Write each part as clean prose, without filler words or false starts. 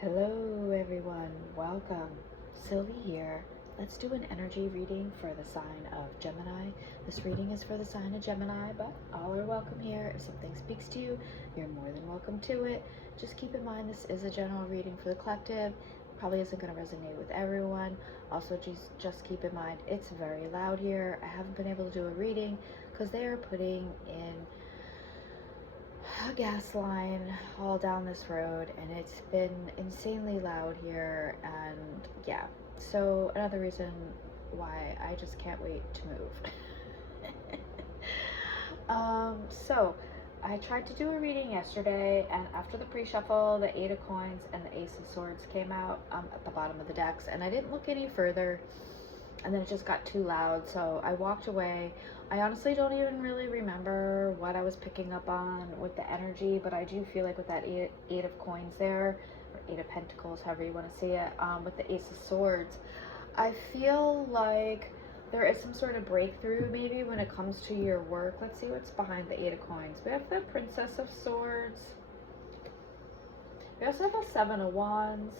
Hello everyone, welcome. Sylvie here. Let's do an energy reading for the sign of Gemini. This reading is for the sign of Gemini, but all are welcome here. If something speaks to you, you're more than welcome to it. Just keep in mind this is a general reading for the collective. Probably isn't going to resonate with everyone. Also, just keep in mind it's very loud here. I haven't been able to do a reading because they are putting in a gas line all down this road and it's been insanely loud here, and yeah, so another reason why I just can't wait to move. So I tried to do a reading yesterday, and after the pre-shuffle, the 8 of coins and the Ace of Swords came out at the bottom of the decks, and I didn't look any further, and then it just got too loud, so I walked away. I honestly don't even really remember what I was picking up on with the energy, but I do feel like with that eight of coins there, or 8 of pentacles, however you want to see it, with the Ace of Swords, I feel like there is some sort of breakthrough maybe when it comes to your work. Let's see what's behind the 8 of coins. We have the Princess of Swords. We also have a 7 of Wands.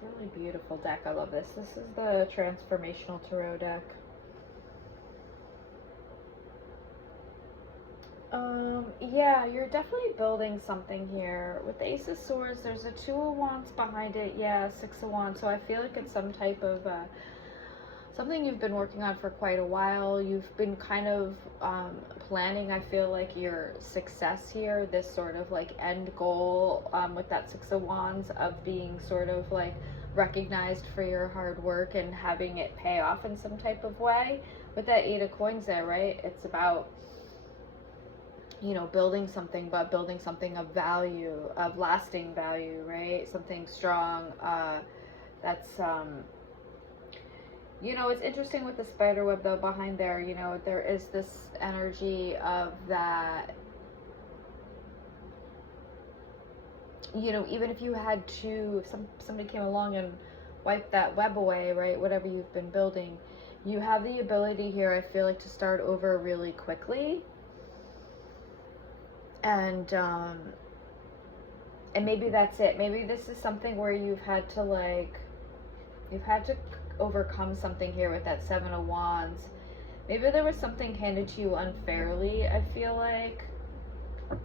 Really beautiful deck. I love this. This is the transformational tarot deck. Yeah, you're definitely building something here. With the Ace of Swords, there's a 2 of Wands behind it. Yeah, 6 of Wands. So I feel like it's some type of something you've been working on for quite a while. You've been kind of planning, I feel like, your success here, this sort of like end goal with that 6 of Wands of being sort of like recognized for your hard work and having it pay off in some type of way. With that 8 of coins there, right? It's about, you know, building something, but building something of value, of lasting value, right? Something strong. That's you know, it's interesting with the spider web though behind there. You know, there is this energy of that, you know, even if you had to, if somebody came along and wiped that web away, right, whatever you've been building, you have the ability here, I feel like, to start over really quickly. And maybe that's it. Maybe this is something where you've had to overcome something here with that 7 of Wands. Maybe there was something handed to you unfairly, I feel like. The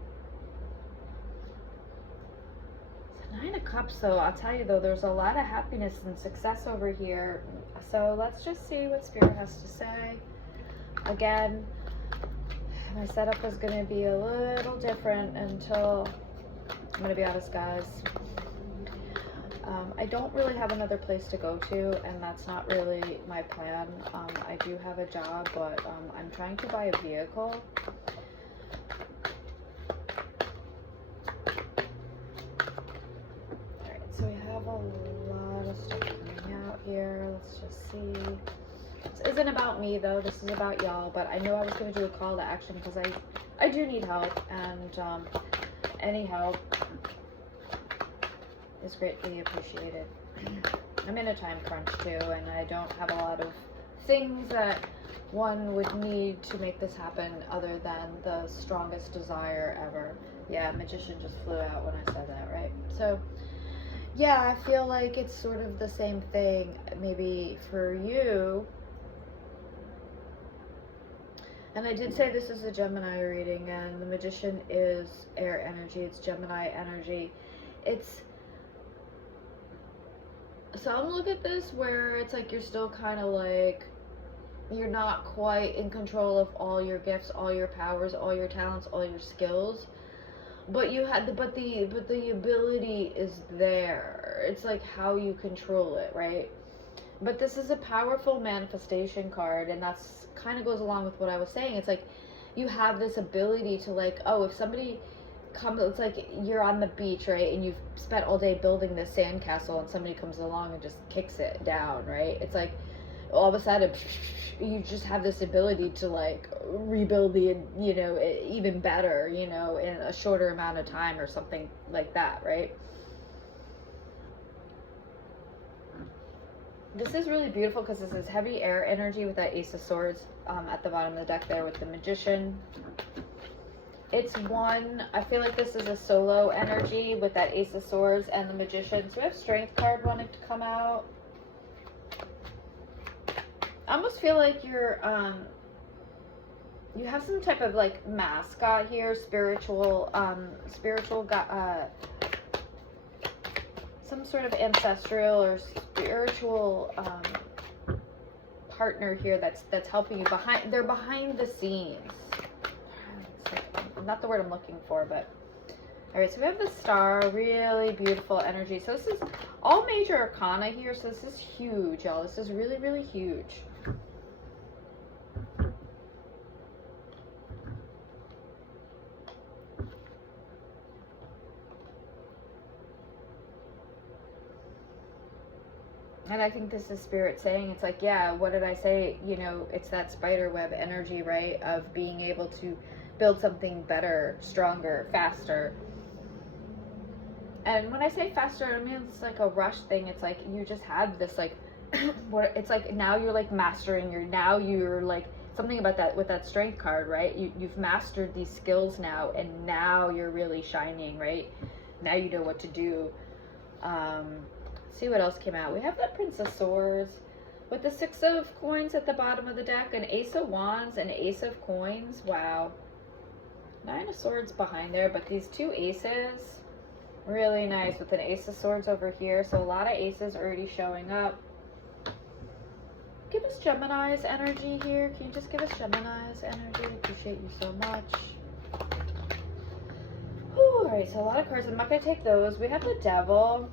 9 of Cups though, I'll tell you though, there's a lot of happiness and success over here. So let's just see what Spirit has to say. Again, my setup is going to be a little different until, I'm going to be honest guys, I don't really have another place to go to, and that's not really my plan. I do have a job, but I'm trying to buy a vehicle. Alright, so we have a lot of stuff coming out here. Let's just see. This isn't about me though, this is about y'all, but I knew I was going to do a call to action because I do need help, and any help is greatly appreciated. I'm in a time crunch too, and I don't have a lot of things that one would need to make this happen other than the strongest desire ever. Yeah, Magician just flew out when I said that, right? So yeah, I feel like it's sort of the same thing maybe for you. And I did say this is a Gemini reading, and the Magician is air energy, it's Gemini energy. It's some look at this where it's like you're still kind of like, you're not quite in control of all your gifts, all your powers, all your talents, all your skills, but you had but the ability is there. It's like how you control it, right? But this is a powerful manifestation card, and that's kind of goes along with what I was saying. It's like you have this ability to, like, oh, if somebody comes, it's like you're on the beach, right, and you've spent all day building this sandcastle, and somebody comes along and just kicks it down, right? It's like all of a sudden you just have this ability to like rebuild the, you know, even better, you know, in a shorter amount of time or something like that, right? This is really beautiful because this is heavy air energy with that Ace of Swords at the bottom of the deck there with the Magician. It's one, I feel like this is a solo energy with that Ace of Swords and the Magician. So we have Strength card wanting to come out. I almost feel like you're, you have some type of like mascot here, spiritual, some sort of ancestral or spiritual, partner here that's helping you behind, they're behind the scenes. Not the word I'm looking for, but all right, so we have the Star, really beautiful energy. So this is all major arcana here, so this is huge, y'all. This is really, really huge. And I think this is Spirit saying, it's like, yeah, what did I say? You know, it's that spider web energy, right? Of being able to build something better, stronger, faster. And when I say faster, I mean it's like a rush thing. It's like you just have this like, what? It's like now you're like mastering you're like something about that with that Strength card, right? You've mastered these skills now, and now you're really shining, right? Now you know what to do. See what else came out. We have that Prince of Swords with the 6 of coins at the bottom of the deck, an Ace of Wands, and Ace of Coins. Wow. 9 of Swords behind there, but these 2 aces, really nice with an Ace of Swords over here. So a lot of aces already showing up. Give us Gemini's energy here. Can you just give us Gemini's energy? Appreciate you so much. All right, so a lot of cards. I'm not going to take those. We have the Devil.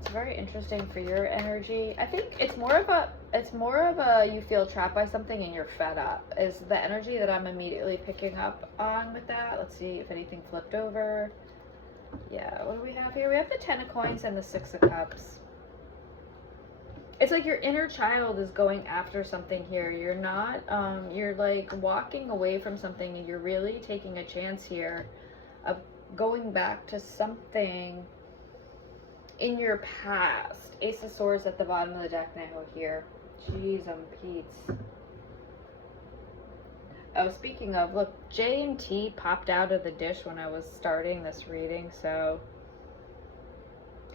It's very interesting for your energy. I think it's more of a you feel trapped by something and you're fed up is the energy that I'm immediately picking up on with that. Let's see if anything flipped over. Yeah, what do we have here? We have the 10 of Coins and the 6 of Cups. It's like your inner child is going after something here. You're not, you're like walking away from something, and you're really taking a chance here of going back to something in your past. Ace of Swords at the bottom of the deck now here. Jeez, Pete's. Oh, speaking of, look, J and T popped out of the dish when I was starting this reading, so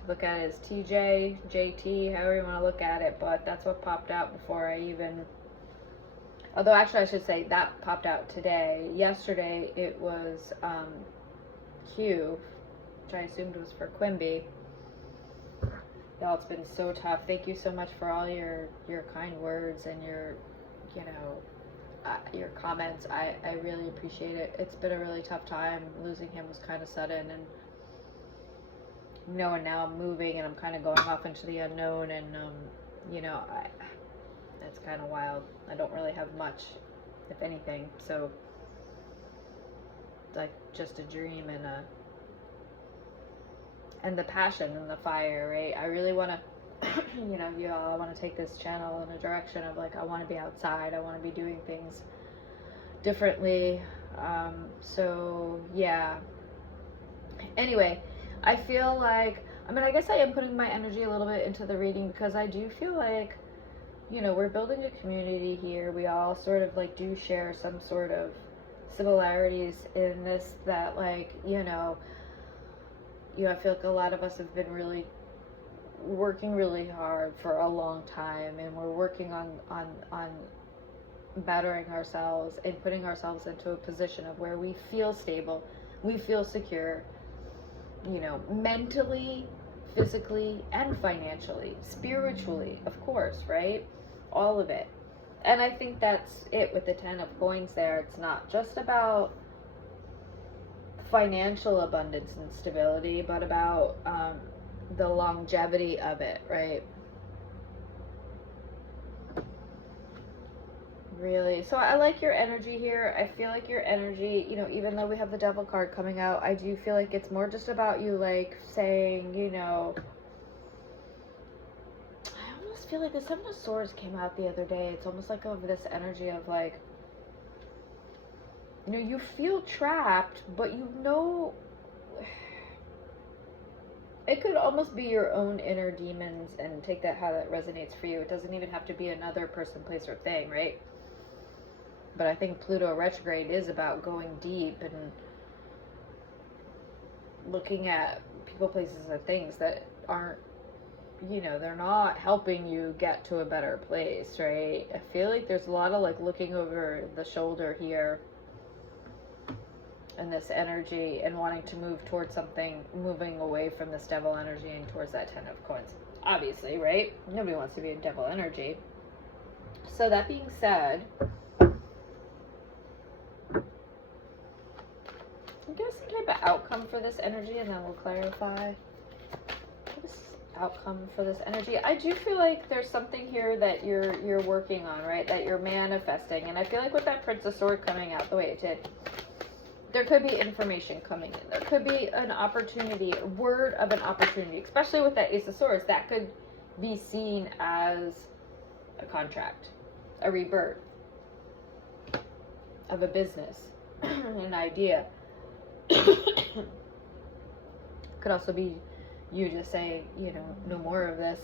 look at it as TJ, JT, however you want to look at it, but that's what popped out before I even, although actually I should say that popped out today. Yesterday it was Q, which I assumed was for Quimby. Y'all, it's been so tough. Thank you so much for all your kind words and your, you know, your comments. I really appreciate it. It's been a really tough time. Losing him was kind of sudden, and you know, and now I'm moving and I'm kind of going off into the unknown, and you know, it's kind of wild. I don't really have much, if anything, so it's like just a dream and the passion and the fire, right? I really want to, you know, I want to take this channel in a direction of like, I want to be outside. I want to be doing things differently. So yeah. Anyway, I feel like, I mean, I guess I am putting my energy a little bit into the reading because I do feel like, you know, we're building a community here. We all sort of like do share some sort of similarities in this, that like, you know, I feel like a lot of us have been really working really hard for a long time, and we're working on bettering ourselves and putting ourselves into a position of where we feel stable, we feel secure, you know, mentally, physically, and financially, spiritually, of course, right? All of it. And I think that's it with the 10 of Coins there. It's not just about financial abundance and stability, but about the longevity of it, right? Really. So I like your energy here. I feel like your energy, you know, even though we have the Devil card coming out, I do feel like it's more just about you like saying, you know, I almost feel like the 7 of Swords came out the other day. It's almost like of this energy of like, you know, you feel trapped, but you know, it could almost be your own inner demons, and take that how that resonates for you. It doesn't even have to be another person, place, or thing, right? But I think Pluto retrograde is about going deep and looking at people, places, and things that aren't, you know, they're not helping you get to a better place, right? I feel like there's a lot of like looking over the shoulder here in this energy and wanting to move towards something, moving away from this devil energy and towards that 10 of coins. Obviously, right? Nobody wants to be in devil energy. So that being said, give some type of outcome for this energy, and then we'll clarify. This outcome for this energy. I do feel like there's something here that you're working on, right? That you're manifesting, and I feel like with that Prince of Swords coming out the way it did, there could be information coming in. There could be an opportunity, a word of an opportunity, especially with that Ace of Swords. That could be seen as a contract, a rebirth of a business, an idea. Could also be you just saying, you know, no more of this.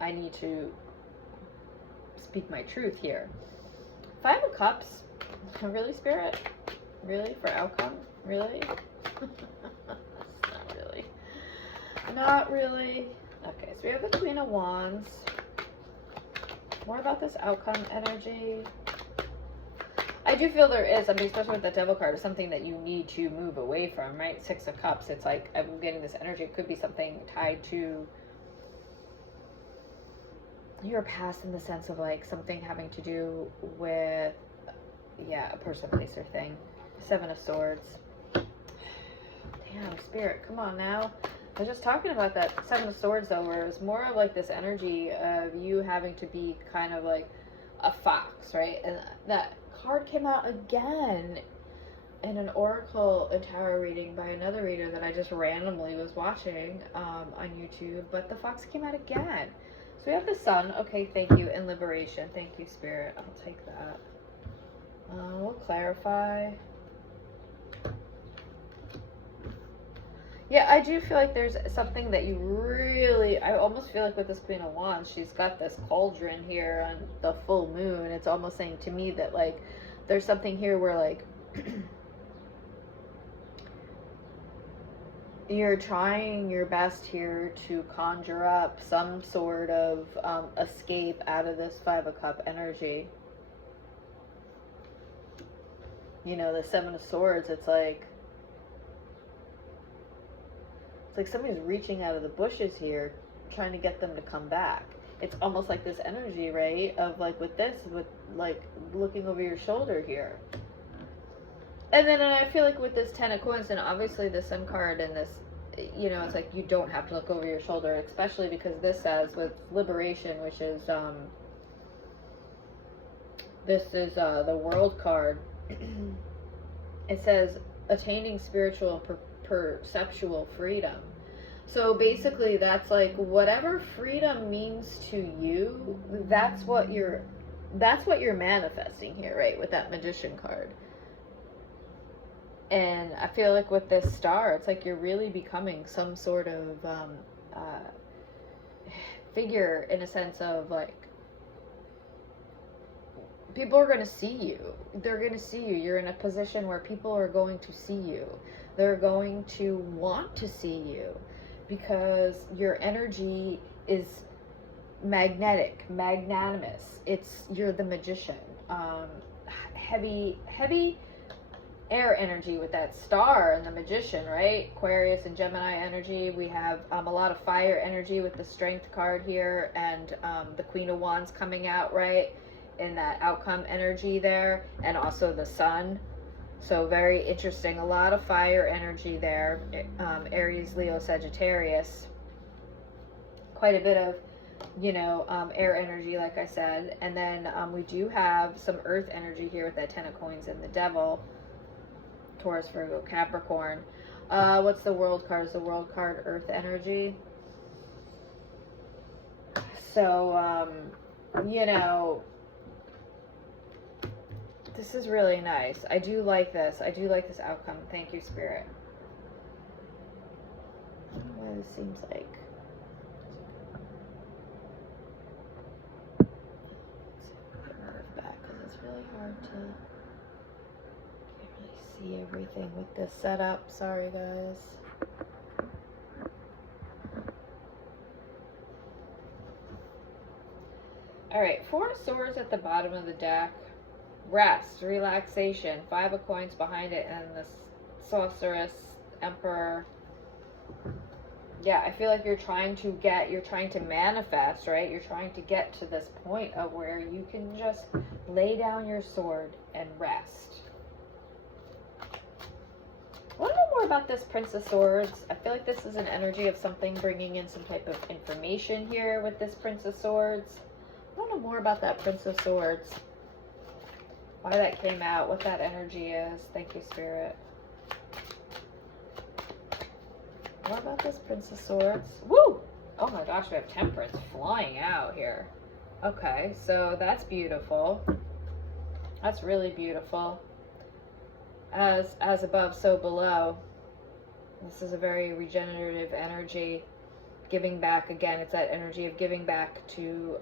I need to speak my truth here. Five of Cups. Really, Spirit? Really? For outcome? Really? Not really. Not really. Okay, so we have the Queen of Wands. More about this outcome energy. I do feel there is, I mean, especially with the Devil card, is something that you need to move away from, right? Six of Cups. It's like, I'm getting this energy. It could be something tied to your past, in the sense of like something having to do with, yeah, a person, place, or thing. Seven of Swords. Damn, Spirit, come on now. I was just talking about that Seven of Swords, though, where it's more of like this energy of you having to be kind of like a fox, right? And that card came out again in an oracle and tarot reading by another reader that I just randomly was watching on YouTube, but the fox came out again. So we have the Sun. Okay, thank you. And liberation. Thank you, Spirit. I'll take that. We'll clarify. Yeah, I do feel like there's something that you really, I almost feel like with this Queen of Wands, she's got this cauldron here on the full moon. It's almost saying to me that like there's something here where like you're trying your best here to conjure up some sort of escape out of this Five of Cup energy. You know, the Seven of Swords, it's like somebody's reaching out of the bushes here, trying to get them to come back. It's almost like this energy, right? Of like with this, with like looking over your shoulder here. And then I feel like with this Ten of Coins, and obviously the Sun card and this, you know, it's like you don't have to look over your shoulder, especially because this says with liberation, which is, this is the World card. It says attaining spiritual perceptual freedom. So basically that's like whatever freedom means to you, that's what you're manifesting here, right? With that Magician card. And I feel like with this Star, it's like you're really becoming some sort of figure, in a sense of like people are going to see you. They're going to see you. You're in a position where people are going to see you. They're going to want to see you because your energy is magnetic, magnanimous. You're the magician. Heavy air energy with that Star and the Magician, right? Aquarius and Gemini energy. We have a lot of fire energy with the Strength card here, and the Queen of Wands coming out, right? In that outcome energy there, and also the Sun. So very interesting. A lot of fire energy there. Aries, Leo, Sagittarius. Quite a bit of, you know, air energy, like I said. And then we do have some earth energy here with that Ten of Coins and the Devil. Taurus, Virgo, Capricorn. What's the World card? Is the World card earth energy? So, you know, this is really nice. I do like this. I do like this outcome. Thank you, Spirit. What it seems like. Let's move back because it's really hard to can't really see everything with this setup. Sorry, guys. All right, 4 of Swords at the bottom of the deck. Rest, relaxation, 5 of Coins behind it, and the Sorceress, Emperor. Yeah, I feel like you're trying to manifest, right? You're trying to get to this point of where you can just lay down your sword and rest. I want to know more about this Prince of Swords. I feel like this is an energy of something bringing in some type of information here with this Prince of Swords. I want to know more about that Prince of Swords. Why that came out, what that energy is. Thank you, Spirit. What about this Prince of Swords? Woo! Oh my gosh, we have Temperance flying out here. Okay, so that's beautiful. That's really beautiful. As above, so below. This is a very regenerative energy. Giving back, again, it's that energy of giving back to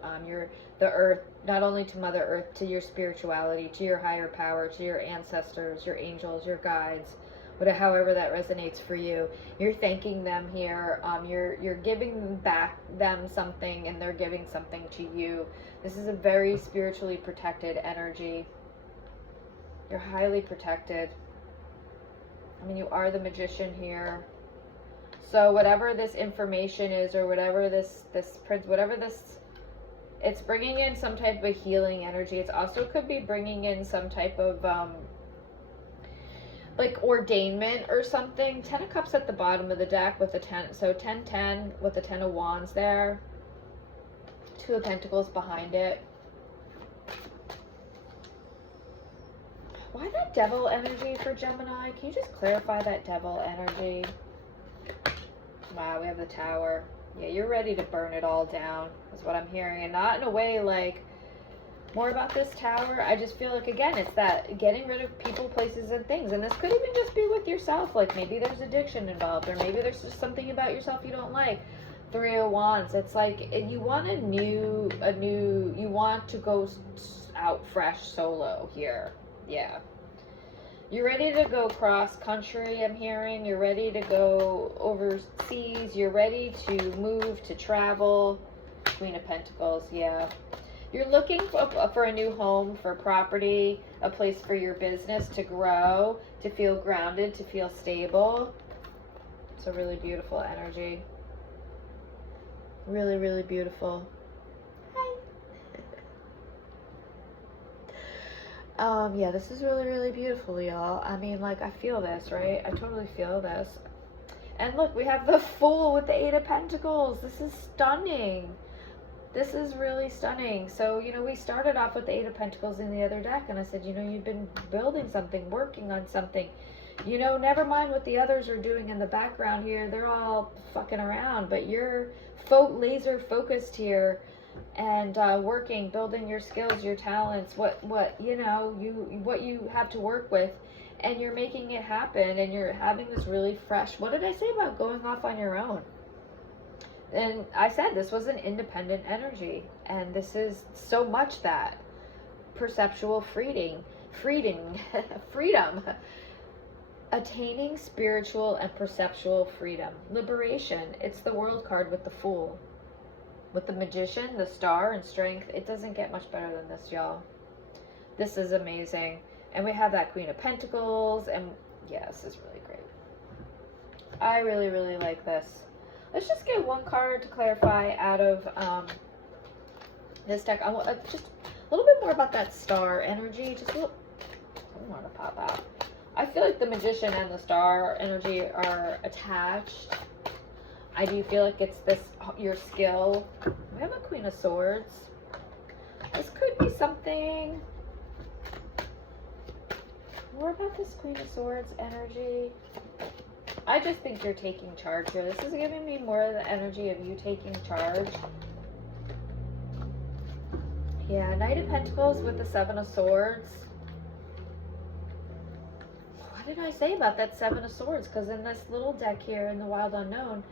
the earth, not only to Mother Earth, to your spirituality, to your higher power, to your ancestors, your angels, your guides. However that resonates for you, you're thanking them here. You're giving back them something, and they're giving something to you. This is a very spiritually protected energy. You're highly protected. I mean, you are the Magician here. So whatever this information is, or whatever this prince, whatever this, it's bringing in some type of healing energy. It also could be bringing in some type of like ordainment or something. 10 of Cups at the bottom of the deck with the 10, so 10-10 with the 10 of Wands there. 2 of Pentacles behind it. Why that Devil energy for Gemini? Can you just clarify that Devil energy? Wow, we have the Tower. Yeah, you're ready to burn it all down, is what I'm hearing. And not in a way like, more about this Tower, I just feel like, again, it's that getting rid of people, places, and things. And this could even just be with yourself. Like, maybe there's addiction involved, or maybe there's just something about yourself you don't like. 3 of Wands. It's like, you want you want to go out fresh solo here. Yeah. You're ready to go cross country, I'm hearing. You're ready to go overseas. You're ready to move, to travel. Queen of Pentacles, yeah. You're looking for a new home, for property, a place for your business to grow, to feel grounded, to feel stable. It's a really beautiful energy. Really, really beautiful. Hi. Yeah, this is really, really beautiful, y'all. I mean, like, I feel this, right? I totally feel this. And look, we have the Fool with the 8 of Pentacles. This is stunning. This is really stunning. So, you know, we started off with the 8 of Pentacles in the other deck, and I said, you know, you've been building something, working on something. You know, never mind what the others are doing in the background here. They're all fucking around, but you're laser focused here, and working, building your skills, your talents, what you know, what you have to work with, and you're making it happen, and you're having this really fresh, what did I say about going off on your own? And I said this was an independent energy, and this is so much that perceptual freedom, attaining spiritual and perceptual freedom, liberation. It's the World card with the Fool, with the Magician, the Star, and Strength. It doesn't get much better than this, y'all. This is amazing. And we have that Queen of Pentacles, and yeah, this is really great. I really, really like this. Let's just get one card to clarify out of this deck. I want just a little bit more about that Star energy. Just a little, I don't want to pop out. I feel like the Magician and the Star energy are attached. I do feel like it's this, your skill. We have a Queen of Swords. This could be something. More about this Queen of Swords energy. I just think you're taking charge here. This is giving me more of the energy of you taking charge. Yeah, Knight of Pentacles with the 7 of Swords. What did I say about that 7 of Swords? Because in this little deck here in the Wild Unknown,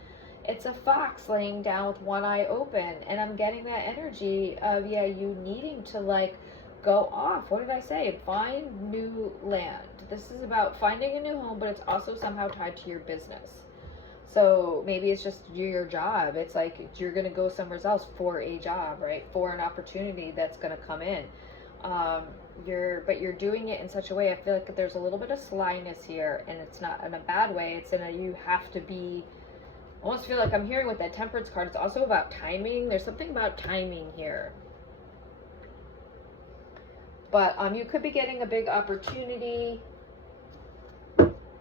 it's a fox laying down with one eye open. And I'm getting that energy of, yeah, you needing to, like, go off. What did I say? Find new land. This is about finding a new home, but it's also somehow tied to your business. So maybe it's just your job. It's like you're going to go somewhere else for a job, right? For an opportunity that's going to come in. But you're doing it in such a way, I feel like there's a little bit of slyness here, and it's not in a bad way. It's in a, you have to be, I almost feel like I'm hearing with that Temperance card, it's also about timing. There's something about timing here. But you could be getting a big opportunity.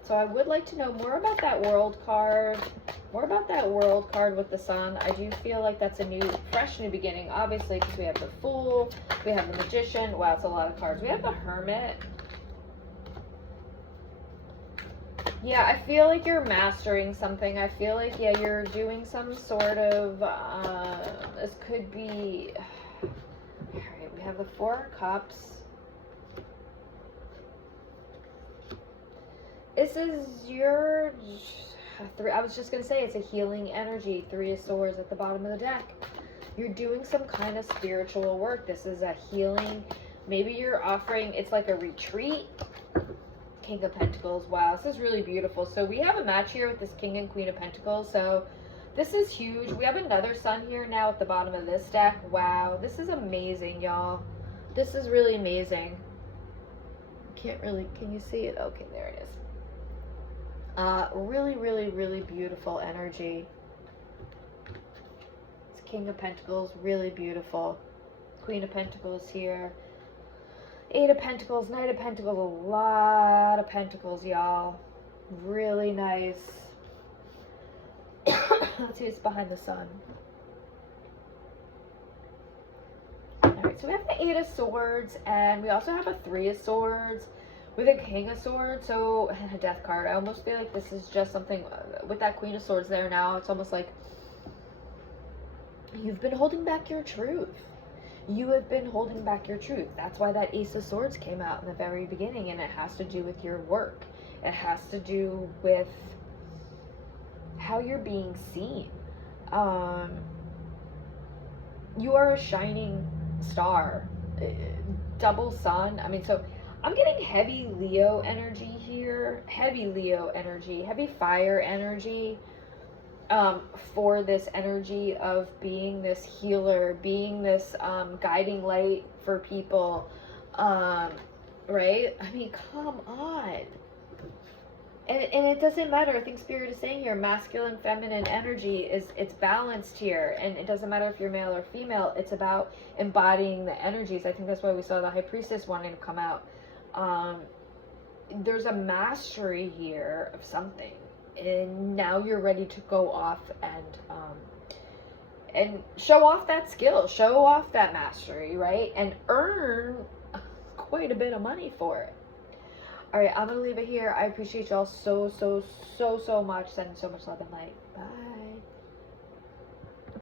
So I would like to know more about that World card. More about that World card with the Sun. I do feel like that's a new, fresh new beginning, obviously, because we have the Fool, we have the Magician. Wow, it's a lot of cards. We have the Hermit. Yeah, I feel like you're mastering something. I feel like, yeah, you're doing some sort of, this could be, all right, we have the Four of Cups. This is your three. I was just going to say it's a healing energy. Three of Swords at the bottom of the deck. You're doing some kind of spiritual work. This is a healing. Maybe you're offering, it's like a retreat. King of Pentacles. Wow, this is really beautiful. So we have a match here with this King and Queen of Pentacles. So this is huge. We have another Sun here now at the bottom of this deck. Wow, this is amazing, y'all. This is really amazing. Can't really, can you see it? Okay, there it is. Really, really, really beautiful energy. It's King of Pentacles, really beautiful. Queen of Pentacles here. Eight of Pentacles, Knight of Pentacles, a lot of Pentacles, y'all. Really nice. Let's see what's behind the Sun. Alright, so we have the Eight of Swords, and we also have a Three of Swords with a King of Swords, so, and a Death card. I almost feel like this is just something, with that Queen of Swords there now, it's almost like you've been holding back your truth. You have been holding back your truth. That's why that Ace of Swords came out in the very beginning, and it has to do with your work. It has to do with how you're being seen. You are a shining star. Double Sun. I mean, so I'm getting heavy Leo energy here. Heavy Leo energy. Heavy fire energy. For this energy of being this healer, being this guiding light for people, right? I mean, come on. And it doesn't matter. I think Spirit is saying here, masculine, feminine energy it's balanced here, and it doesn't matter if you're male or female. It's about embodying the energies. I think that's why we saw the High Priestess wanting to come out. There's a mastery here of something. And now you're ready to go off and show off that skill, show off that mastery, right? And earn quite a bit of money for it. All right, I'm going to leave it here. I appreciate y'all so much. Sending so much love and light. Bye.